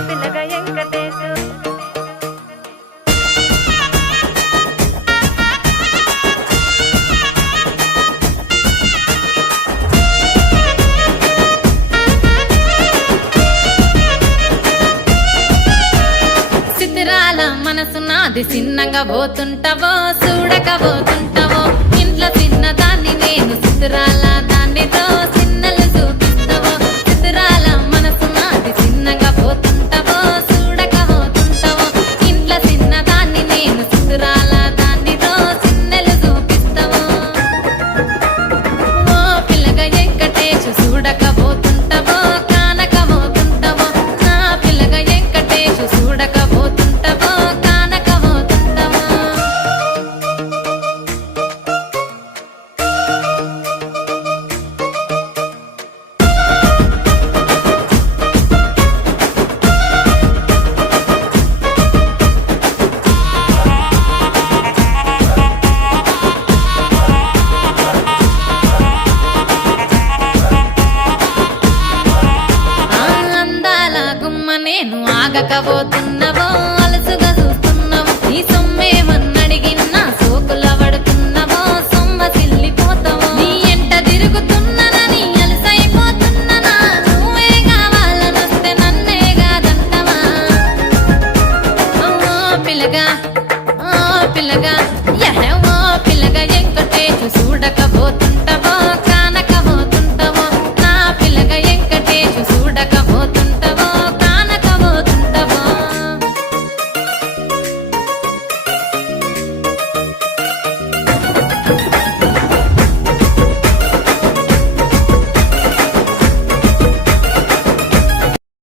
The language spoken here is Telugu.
పిల్లగ వెంకటేశు సిద్ధిరాల మనసు నాది చిన్నగా పోతుంటావో చూడక పోతుంటావో ఇంట్లో చిన్నదాన్ని నేను సిద్ధిరాల దాన్నితో చిన్నలు చూపిస్తావో సిద్ధిరాల మనసు నాది చిన్నగా పోతుంటావో చూడక పోతుంటావో ఇంట్లో చిన్నదాన్ని నేను సిద్ధిరాల దాన్నితో చిన్నలు చూపిస్తావో ఓ పిల్లగ వెంకటేశు చూడక పోతుంటావో కానక పోతుంటావో నా పిల్లగ వెంకటేశు చూడక పోతుంటావో కానక పోతుంటావో ఆ అందాల గుమ్మ నేను ఆగకపోతున్నవో